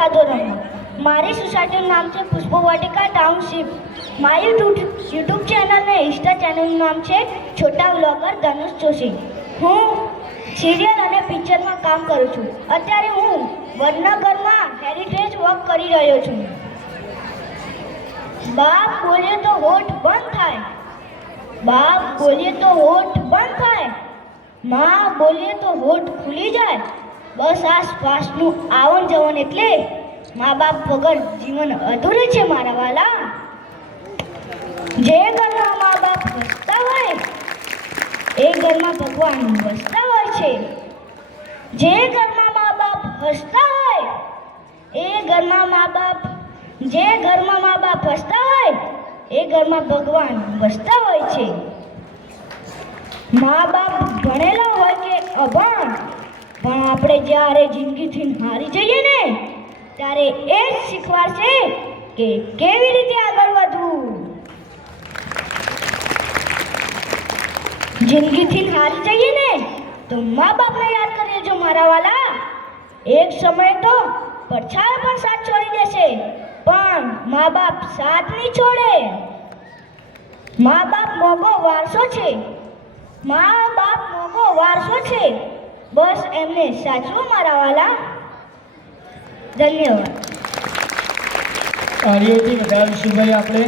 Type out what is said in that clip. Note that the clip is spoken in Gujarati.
ચોથા ધોરણમાં. મારી સોસાયટીનું નામ છે પુષ્પ વાટિકા ટાઉનશીપ. મારી યુટ્યુબ ચેનલ અને ઇન્સ્ટા ચેનલનું નામ છે છોટા વ્લોગર ધનુષ જોશી. હું સિરિયલ અને પિક્ચરમાં કામ કરું છું. અત્યારે હું વડનગરમાં હેરિટેજ વોક કરી રહ્યો છું. બાપ બોલે તો હોઠ બંધ થાય, બાપ બોલે તો હોઠ બંધ થાય, માં બોલે તો હોઠ ખુલી જાય. બસ આસપાસનું આવન જવન એટલે મા બાપ વગર જીવન અધૂરું છે મારા વાલા. જે ઘરમાં મા બાપ હસતા હોય એ ઘરમાં ભગવાન વસતા હોય છે. જે ઘરમાં મા બાપ હસતા હોય એ ઘરમાં મા બાપ હસતા હોય એ ઘરમાં ભગવાન વસતા હોય છે. મા બાપ ભણેલા હોય કે અભણ, પણ આપણે જ્યારે જિંદગીથી હારી જઈએ ને ત્યારે એ જ શીખવાડશે કે કેવી રીતે આગળ વધવું. જિંદગીથી હારી જઈએ ને તો મા બાપને યાદ કરજો મારા વાલા. એક સમય તો પડછાયો પણ સાથ છોડી દેશે, પણ મા બાપ સાથ નહીં છોડે. મા બાપ મોંઘો વારસો છે, મા બાપ મોંઘો વારસો છે. બસ એમને સાચવો મારા વાલા. ધન્યવાદ. તાળીઓથી વધાવીશું ભાઈ આપણે.